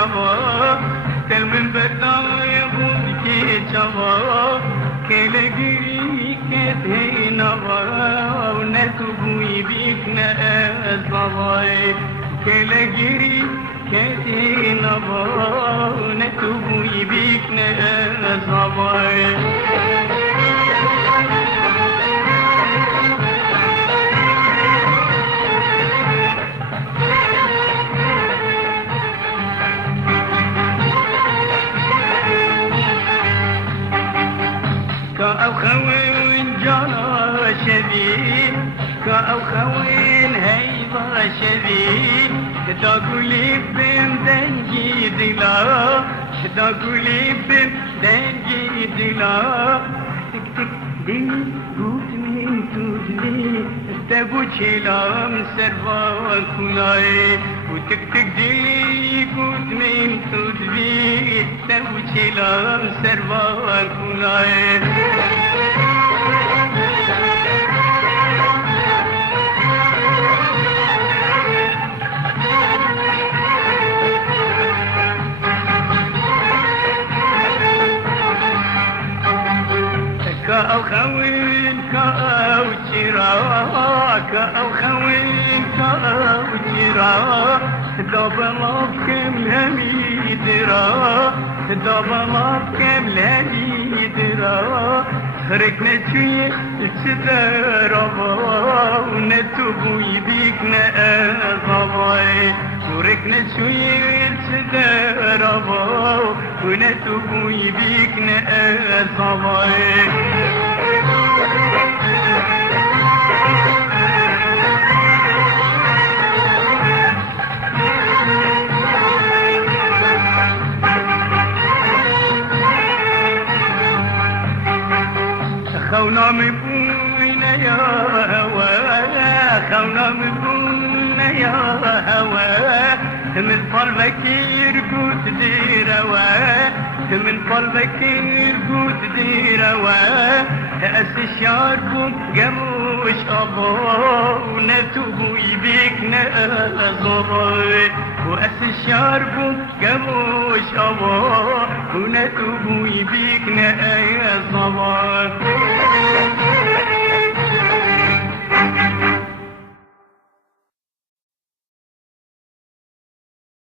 جوا تل من بدای بود که جوا کل گیری که دینوا نتو بوی بیک نه زوای کل گیری که دینوا نتو بوی بیک نه زوای كأو خوين جانا شبي كأو خوين هيبا شبي دا قولي بين دنجي دلا دا قولي بين دنجي دلا تك تك دي قوت من تودني تبو چلام سروا كلاي وتك تك دي قوت من تودني تبو چلام سروا كلاي كأو خوين كأو جرا كأو خوين كأو جرا دبلاب كم لمي درا دبلاب كم لمي درا خرقنا توی صدرا ونتوبوي بيك نأضاوي خرقنا توی صدرا ونتوبوي بيك نأضاوي خونا مبون يا هوا خونا مبون يا هوا من قلبك يرقد ديروا من قلبك يرقد ديروا أس الشارب قموش أبو نتوبوي بيك نأزري وأس الشارب قموش أبو ونتوبوي بيك نأزري